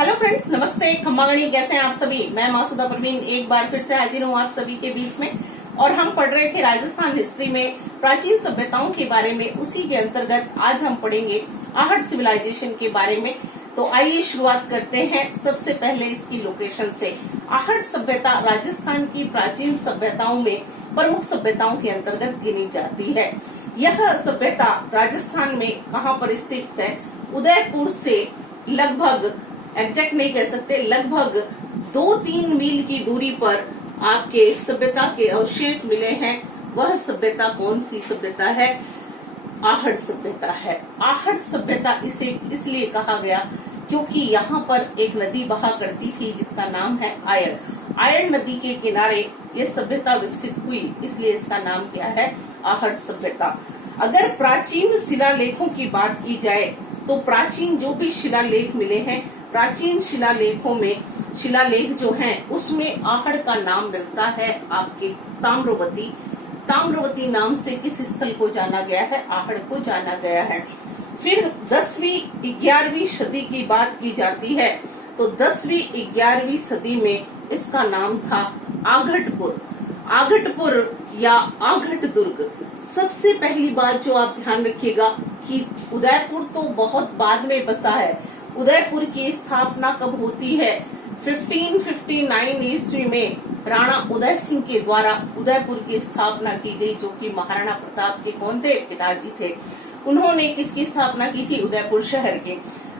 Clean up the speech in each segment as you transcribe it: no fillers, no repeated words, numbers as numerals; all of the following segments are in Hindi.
हेलो फ्रेंड्स, नमस्ते। खम्मागणी, कैसे हैं आप सभी। मैं मासूदा परवीन एक बार फिर से हाजिर हूँ आप सभी के बीच में। और हम पढ़ रहे थे राजस्थान हिस्ट्री में प्राचीन सभ्यताओं के बारे में। उसी के अंतर्गत आज हम पढ़ेंगे आहट सिविलाइजेशन के बारे में। तो आइए शुरुआत करते हैं सबसे पहले इसकी लोकेशन से। आहट सभ्यता राजस्थान की प्राचीन सभ्यताओं में प्रमुख सभ्यताओं के अंतर्गत गिनी जाती है। यह सभ्यता राजस्थान में कहाँ पर स्थित है? उदयपुर से लगभग, एग्जैक्ट नहीं कह सकते, लगभग 2-3 मील की दूरी पर आपके सभ्यता के अवशेष मिले हैं। वह सभ्यता कौन सी सभ्यता है? आहट सभ्यता है। आहट सभ्यता इसे इसलिए कहा गया क्योंकि यहाँ पर एक नदी बहा करती थी जिसका नाम है आयड़। आयड़ नदी के किनारे ये सभ्यता विकसित हुई, इसलिए इसका नाम क्या है? आहट सभ्यता। अगर प्राचीन शिलालेखों की बात की जाए तो प्राचीन जो भी शिलालेख मिले हैं, प्राचीन शिलालेखों में शिलालेख जो हैं उसमें आहड़ का नाम मिलता है आपके ताम्रवती। ताम्रवती नाम से किस स्थल को जाना गया है? आहड़ को जाना गया है। फिर 10वीं-11वीं सदी की बात की जाती है तो 10वीं-11वीं सदी में इसका नाम था आघटपुर। आघटपुर या आघट दुर्ग। सबसे पहली बात जो आप ध्यान रखिएगा कि उदयपुर तो बहुत बाद में बसा है। उदयपुर की स्थापना कब होती है? 1559 ईस्वी में राणा उदय सिंह के द्वारा उदयपुर की स्थापना की गई, जो कि महाराणा प्रताप के कौन थे? पिताजी थे। उन्होंने किसकी स्थापना की थी? उदयपुर शहर के।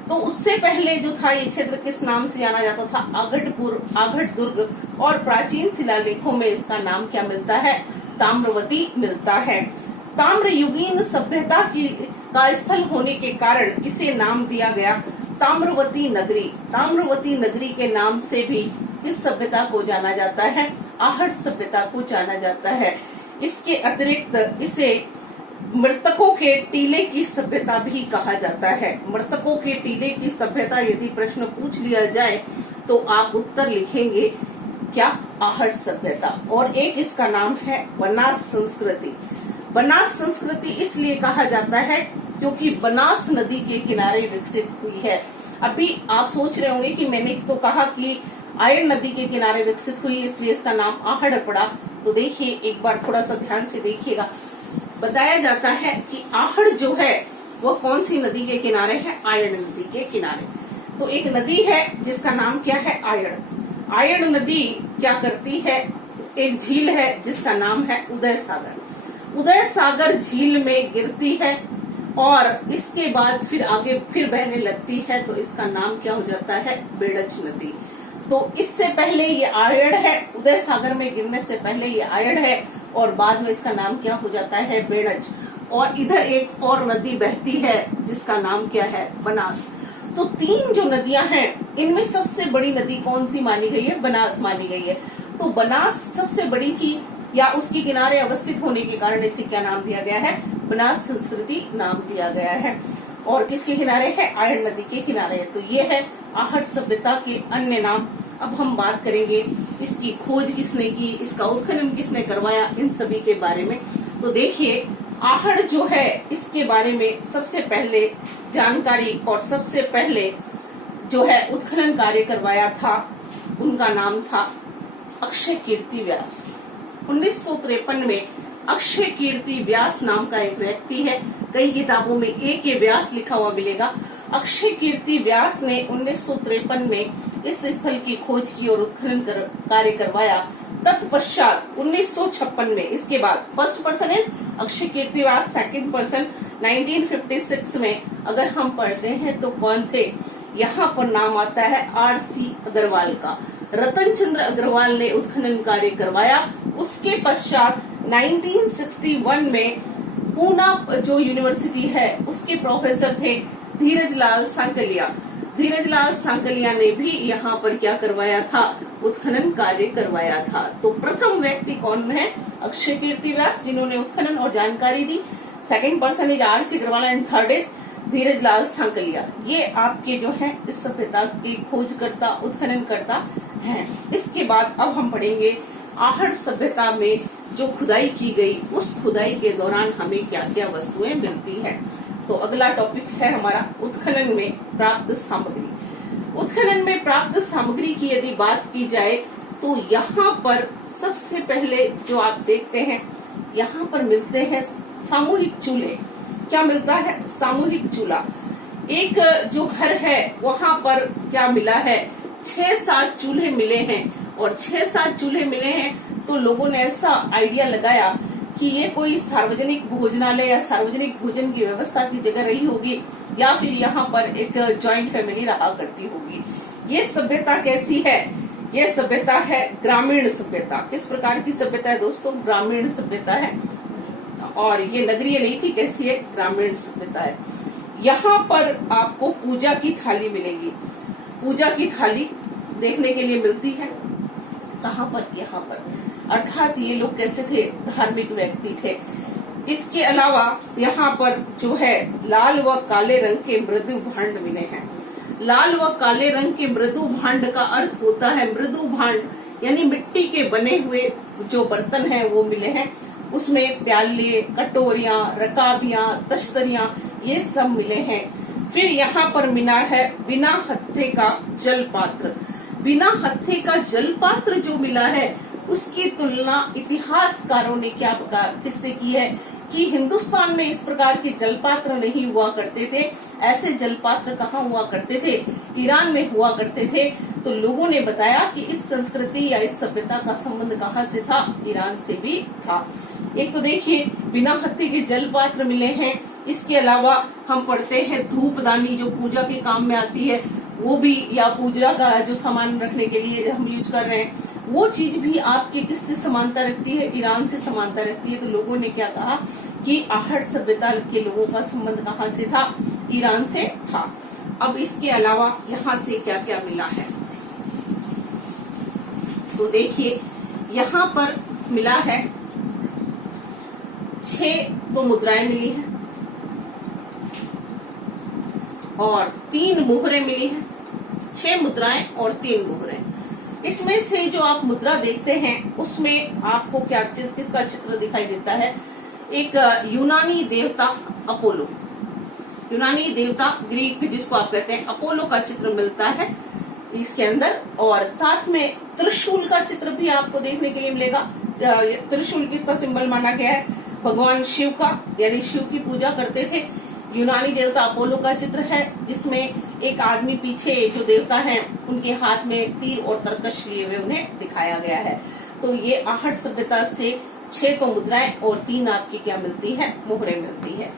तो उससे पहले जो था ये क्षेत्र किस नाम से जाना जाता था? आघटपुर, आघट दुर्ग। और प्राचीन शिलालेखों में इसका नाम क्या मिलता है? ताम्रवती मिलता है। ताम्रयुगीन सभ्यता का स्थल होने के कारण इसे नाम दिया गया ताम्रवती नगरी। ताम्रवती नगरी के नाम से भी इस सभ्यता को जाना जाता है, आहट सभ्यता को जाना जाता है। इसके अतिरिक्त इसे मृतकों के टीले की सभ्यता भी कहा जाता है। मृतकों के टीले की सभ्यता यदि प्रश्न पूछ लिया जाए तो आप उत्तर लिखेंगे क्या? आहट सभ्यता। और एक इसका नाम है बनास संस्कृति। बनास संस्कृति इसलिए कहा जाता है क्योंकि बनास नदी के किनारे विकसित हुई है। अभी आप सोच रहे होंगे कि मैंने तो कहा कि आयड़ नदी के किनारे विकसित हुई इसलिए इसका नाम आहड़ पड़ा। तो देखिए, एक बार थोड़ा सा ध्यान से देखिएगा। बताया जाता है कि आहड़ जो है वो कौन सी नदी के किनारे है? आयड़ नदी के किनारे। तो एक नदी है जिसका नाम क्या है? आयड़। आयड़ नदी क्या करती है? एक झील है जिसका नाम है उदय सागर। उदय सागर झील में गिरती है और इसके बाद फिर आगे फिर बहने लगती है, तो इसका नाम क्या हो जाता है? बेड़च नदी। तो इससे पहले ये आयड़ है, उदय सागर में गिरने से पहले ये आयड़ है और बाद में इसका नाम क्या हो जाता है? बेड़च। और इधर एक और नदी बहती है जिसका नाम क्या है? बनास। तो 3 जो नदियां हैं इनमें सबसे बड़ी नदी कौन सी मानी गई है? बनास मानी गई है। तो बनास सबसे बड़ी थी या उसके किनारे अवस्थित होने के कारण इसे क्या नाम दिया गया है? बनास संस्कृति नाम दिया गया है। और किसके किनारे है? आयड़ नदी के किनारे है। तो ये है आहट सभ्यता के अन्य नाम। अब हम बात करेंगे इसकी खोज किसने की, इसका उत्खनन किसने करवाया, इन सभी के बारे में। तो देखिए, आहड़ जो है इसके बारे में सबसे पहले जानकारी और सबसे पहले जो है उत्खनन कार्य करवाया था, उनका नाम था अक्षय कीर्ति व्यास। 1953 में अक्षय कीर्ति व्यास नाम का एक व्यक्ति है। कई किताबों में के व्यास लिखा हुआ मिलेगा। अक्षय कीर्ति व्यास ने 1953 में इस स्थल की खोज की और उत्खनन कार्य करवाया। तत्पश्चात 1956 में, इसके बाद फर्स्ट पर्सन है अक्षय कीर्ति व्यास, सेकंड पर्सन 1956 में अगर हम पढ़ते हैं तो कौन थे? यहाँ पर नाम आता है RC अग्रवाल का। रतन चंद्र अग्रवाल ने उत्खनन कार्य करवाया। उसके पश्चात 1961 में पूना जो यूनिवर्सिटी है उसके प्रोफेसर थे धीरज लाल सांकलिया। धीरज लाल सांकलिया ने भी यहाँ पर क्या करवाया था? उत्खनन कार्य करवाया था। तो प्रथम व्यक्ति कौन है? अक्षय कीर्ति व्यास, जिन्होंने उत्खनन और जानकारी दी। Second person is RC Agarwal and third is Dheeraj Lal Sankalia. ये आपके जो है इस सभ्यता के खोजकर्ता, उत्खनन करता हैं। इसके बाद अब हम पढ़ेंगे आहट सभ्यता में जो खुदाई की गई, उस खुदाई के दौरान हमें क्या क्या वस्तुएं मिलती हैं। तो अगला टॉपिक है हमारा उत्खनन में प्राप्त सामग्री। उत्खनन में प्राप्त सामग्री की यदि बात की जाए तो यहाँ पर सबसे पहले जो आप देखते हैं, यहाँ पर मिलते हैं सामूहिक चूल्हे। क्या मिलता है? सामूहिक चूल्हा। एक जो घर है वहां पर क्या मिला है? 6-7 चूल्हे मिले हैं, और 6-7 चूल्हे मिले हैं तो लोगों ने ऐसा आइडिया लगाया कि ये कोई सार्वजनिक भोजनालय या सार्वजनिक भोजन की व्यवस्था की जगह रही होगी, या फिर यहाँ पर एक जॉइंट फैमिली रहा करती होगी। ये सभ्यता कैसी है? ये सभ्यता है ग्रामीण सभ्यता। किस प्रकार की सभ्यता है दोस्तों? ग्रामीण सभ्यता है। और ये नगरीय नहीं थी, कैसी है? ग्रामीण सभ्यता है। यहाँ पर आपको पूजा की थाली मिलेगी। पूजा की थाली देखने के लिए मिलती है। कहाँ पर? यहाँ पर। अर्थात ये लोग कैसे थे? धार्मिक व्यक्ति थे। इसके अलावा यहाँ पर जो है लाल व काले रंग के मृदु भांड मिले हैं। लाल व काले रंग के मृदु भांड का अर्थ होता है मृदु भांड, यानी मिट्टी के बने हुए जो बर्तन हैं वो मिले हैं। उसमें प्याले, कटोरियां, रकाबियां, तश्तरियां, ये सब मिले हैं। फिर यहाँ पर मिला है बिना हत्थे का जल पात्र। बिना हत्थे का जल पात्र जो मिला है उसकी तुलना इतिहासकारों ने किससे की है कि हिंदुस्तान में इस प्रकार के जलपात्र नहीं हुआ करते थे। ऐसे जलपात्र कहाँ हुआ करते थे? ईरान में हुआ करते थे। तो लोगों ने बताया कि इस संस्कृति या इस सभ्यता का संबंध कहाँ से था? ईरान से भी था। एक तो देखिए बिना हत्थे के जलपात्र मिले हैं। इसके अलावा हम पढ़ते हैं धूपदानी जो पूजा के काम में आती है, वो भी, या पूजा का जो सामान रखने के लिए हम यूज कर रहे हैं, वो चीज भी आपके किससे समानता रखती है? ईरान से समानता रखती है। तो लोगों ने क्या कहा कि आहट सभ्यता के लोगों का संबंध कहाँ से था? ईरान से था। अब इसके अलावा यहाँ से क्या क्या मिला है तो देखिए, यहाँ पर मिला है 6 तो मुद्राएं मिली हैं और 3 मुहरें मिली हैं। 6 मुद्राएं और 3 मुहरें। इसमें से जो आप मुद्रा देखते हैं उसमें आपको क्या किसका चित्र दिखाई देता है? एक यूनानी देवता अपोलो, यूनानी देवता ग्रीक जिसको आप कहते हैं अपोलो का चित्र मिलता है इसके अंदर। और साथ में त्रिशूल का चित्र भी आपको देखने के लिए मिलेगा। त्रिशूल किसका सिंबल माना गया है? भगवान शिव का, यानी शिव की पूजा करते थे। यूनानी देवता अपोलो का चित्र है जिसमें एक आदमी पीछे जो देवता हैं उनके हाथ में तीर और तरकश लिए हुए उन्हें दिखाया गया है। तो ये आहट सभ्यता से 6 तो मुद्राएं और 3 आपकी क्या मिलती है? मोहरें मिलती है।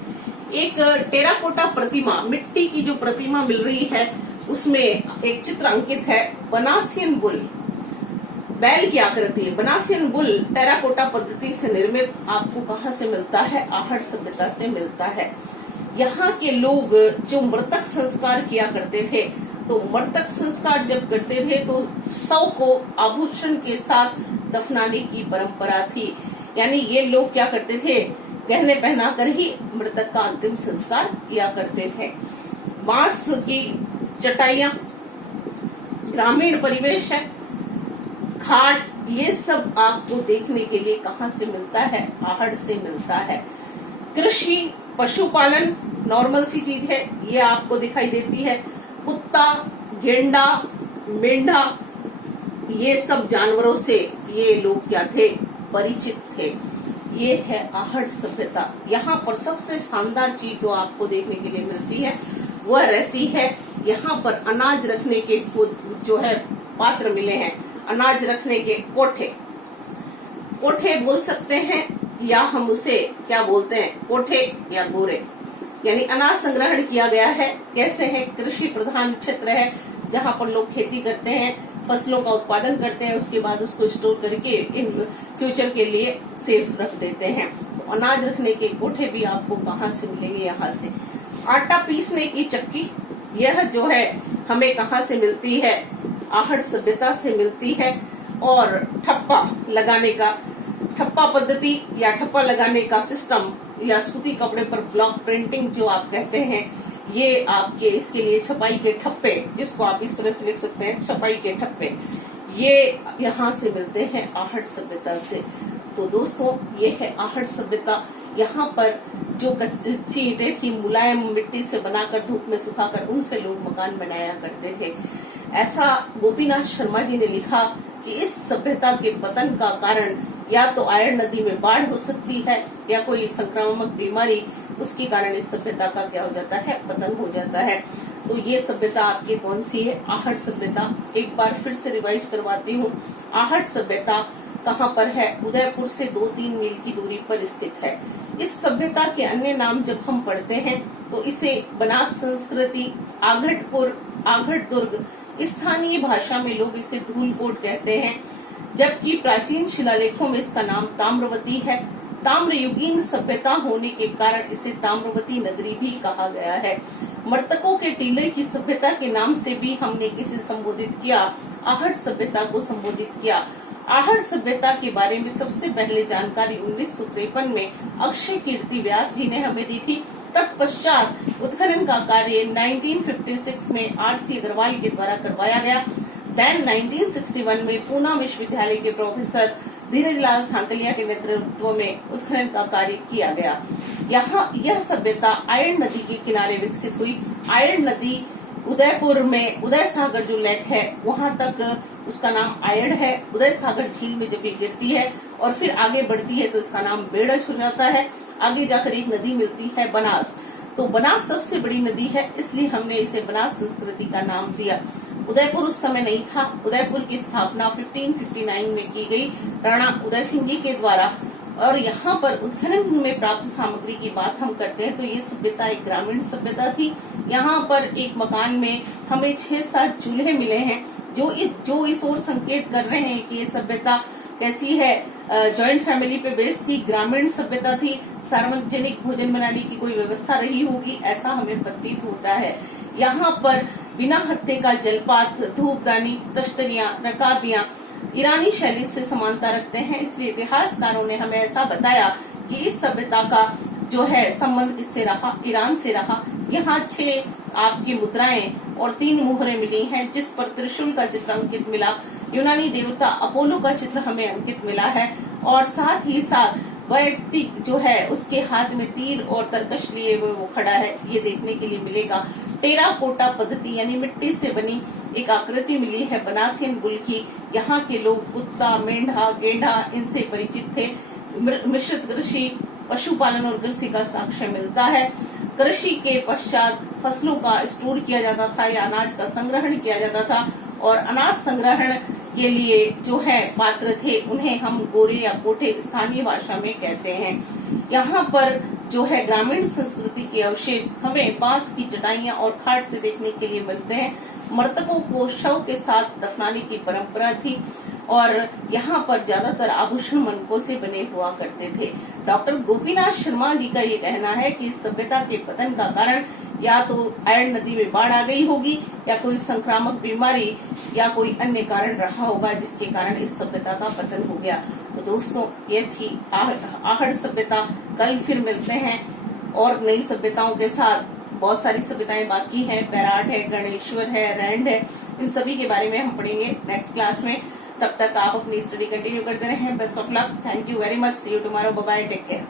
एक टेराकोटा प्रतिमा, मिट्टी की जो प्रतिमा मिल रही है उसमें एक चित्र अंकित है बनासियन बुल, बैल की आकृति। बनासियन बुल टेराकोटा पद्धति से निर्मित आपको कहाँ से मिलता है? आहट सभ्यता से मिलता है। यहाँ के लोग जो मृतक संस्कार किया करते थे, तो मृतक संस्कार जब करते थे तो शव को आभूषण के साथ दफनाने की परंपरा थी। यानी ये लोग क्या करते थे? गहने पहनाकर ही मृतक का अंतिम संस्कार किया करते थे। बांस की चटाइयां, ग्रामीण परिवेश है, खाट, ये सब आपको देखने के लिए कहाँ से मिलता है? आहट से मिलता है। कृषि, पशुपालन नॉर्मल सी चीज है, ये आपको दिखाई देती है। कुत्ता, गेंडा, मेंढा, ये सब जानवरों से ये लोग क्या थे? परिचित थे। ये है आहट सभ्यता। यहाँ पर सबसे शानदार चीज जो आपको देखने के लिए मिलती है वह रहती है यहाँ पर अनाज रखने के जो है पात्र मिले हैं, अनाज रखने के कोठे। कोठे बोल सकते हैं या हम उसे क्या बोलते हैं? कोठे या गोरे। यानी अनाज संग्रहण किया गया है। कैसे है? कृषि प्रधान क्षेत्र है जहाँ पर लोग खेती करते हैं, फसलों का उत्पादन करते हैं, उसके बाद उसको स्टोर करके इन फ्यूचर के लिए सेफ रख देते हैं। तो अनाज रखने के कोठे भी आपको कहाँ से मिलेंगे? यहाँ से। आटा पीसने की चक्की, यह जो है हमें कहाँ से मिलती है? आहट सभ्यता से मिलती है। और ठप्पा लगाने का, ठप्पा पद्धति या ठप्पा लगाने का सिस्टम या सूती कपड़े पर ब्लॉक प्रिंटिंग जो आप कहते हैं, ये आपके इसके लिए छपाई के ठप्पे, जिसको आप इस तरह से लिख सकते हैं छपाई के ठप्पे, ये यहाँ से मिलते हैं आहट सभ्यता से। तो दोस्तों ये है आहट सभ्यता। यहाँ पर जो कच्ची ईंटें थी मुलायम मिट्टी से बनाकर धूप में सुखाकर उनसे लोग मकान बनाया करते थे। ऐसा गोपीनाथ शर्मा जी ने लिखा कि इस सभ्यता के पतन का कारण या तो आयरन नदी में बाढ़ हो सकती है या कोई संक्रामक बीमारी, उसके कारण इस सभ्यता का क्या हो जाता है, पतन हो जाता है। तो ये सभ्यता आपकी कौन सी है? आहट सभ्यता। एक बार फिर से रिवाइज करवाती हूँ। आहट सभ्यता कहाँ पर है? उदयपुर से 2-3 मील की दूरी पर स्थित है। इस सभ्यता के अन्य नाम जब हम पढ़ते हैं तो इसे बनास संस्कृति, आघटपुर, आघट दुर्ग, स्थानीय भाषा में लोग इसे धूलकोट कहते हैं, जबकि प्राचीन शिलालेखों में इसका नाम ताम्रवती है। ताम्रयुगीन सभ्यता होने के कारण इसे ताम्रवती नगरी भी कहा गया है। मृतकों के टीले की सभ्यता के नाम से भी हमने किसे संबोधित किया? आहट सभ्यता को संबोधित किया। आहट सभ्यता के बारे में सबसे पहले जानकारी 1953 में अक्षय कीर्ति व्यास जी ने हमें दी थी। तत्पश्चात उत्खनन का कार्य 1956 में आर.सी. अग्रवाल के द्वारा करवाया गया। देन 1961 में पूना विश्वविद्यालय के प्रोफेसर धीरज लाल सांकलिया के नेतृत्व में उत्खनन का कार्य किया गया। यहाँ यह सभ्यता आयरन नदी के किनारे विकसित हुई। आयरन नदी उदयपुर में उदय सागर जो लेक है वहाँ तक उसका नाम आयड़ है। उदय सागर झील में जब ये गिरती है और फिर आगे बढ़ती है तो इसका नाम बेड़ज हो जाता है। आगे जाकर एक नदी मिलती है बनास। तो बनास सबसे बड़ी नदी है, इसलिए हमने इसे बनास संस्कृति का नाम दिया। उदयपुर उस समय नहीं था। उदयपुर की स्थापना 1559 में की गई राणा उदय सिंह जी के द्वारा। और यहाँ पर उत्खनन में प्राप्त सामग्री की बात हम करते हैं तो ये सभ्यता एक ग्रामीण सभ्यता थी। यहाँ पर एक मकान में हमें 6-7 चूल्हे मिले हैं जो इस ओर संकेत कर रहे हैं कि ये सभ्यता कैसी है, जॉइंट फैमिली पे बेस्ड थी, ग्रामीण सभ्यता थी, सार्वजनिक भोजन बनाने की कोई व्यवस्था रही होगी, ऐसा हमें प्रतीत होता है। यहाँ पर बिना हत्थे का जलपात्र, धूपदानी, तश्तरियां, रकाबियां ईरानी शैली से समानता रखते हैं, इसलिए इतिहासकारों ने हमें ऐसा बताया कि इस सभ्यता का जो है संबंध किससे रहा? ईरान से रहा। यहाँ 6 आपकी मुद्राएं और 3 मोहरें मिली हैं जिस पर त्रिशूल का चित्र अंकित मिला। यूनानी देवता अपोलो का चित्र हमें अंकित मिला है और साथ ही साथ व्यक्ति जो है उसके हाथ में तीर और तरकश लिए हुए वो खड़ा है, ये देखने के लिए मिलेगा। टेराकोटा पद्धति यानी मिट्टी से बनी एक आकृति मिली है बनासियन बुल की। यहाँ के लोग कुत्ता, मेंढा, गेंडा इनसे परिचित थे। मिश्रित कृषि, पशुपालन और कृषि का साक्ष्य मिलता है। कृषि के पश्चात फसलों का स्टोर किया जाता था या अनाज का संग्रहण किया जाता था और अनाज संग्रहण के लिए जो है पात्र थे उन्हें हम गोरे या कोठे स्थानीय भाषा में कहते हैं। यहाँ पर जो है ग्रामीण संस्कृति के अवशेष हमें बांस की चटाइयां और खाट से देखने के लिए मिलते हैं। मृतकों को शव के साथ दफनाने की परंपरा थी और यहाँ पर ज्यादातर आभूषण मनकों से बने हुआ करते थे। डॉक्टर गोपीनाथ शर्मा जी का ये कहना है कि इस सभ्यता के पतन का कारण या तो आयरन नदी में बाढ़ आ गई होगी या कोई संक्रामक बीमारी या कोई अन्य कारण रहा होगा जिसके कारण इस सभ्यता का पतन हो गया। तो दोस्तों ये थी आहड़ सभ्यता। कल फिर मिलते हैं और नई सभ्यताओं के साथ। बहुत सारी सभ्यताएं बाकी हैं, बैराट है, गणेश्वर है, रैंड है, इन सभी के बारे में हम पढ़ेंगे नेक्स्ट क्लास में। तब तक आप अपनी स्टडी कंटिन्यू करते रहें। Best of luck. Thank you very much. See you tomorrow. Bye bye. Take care.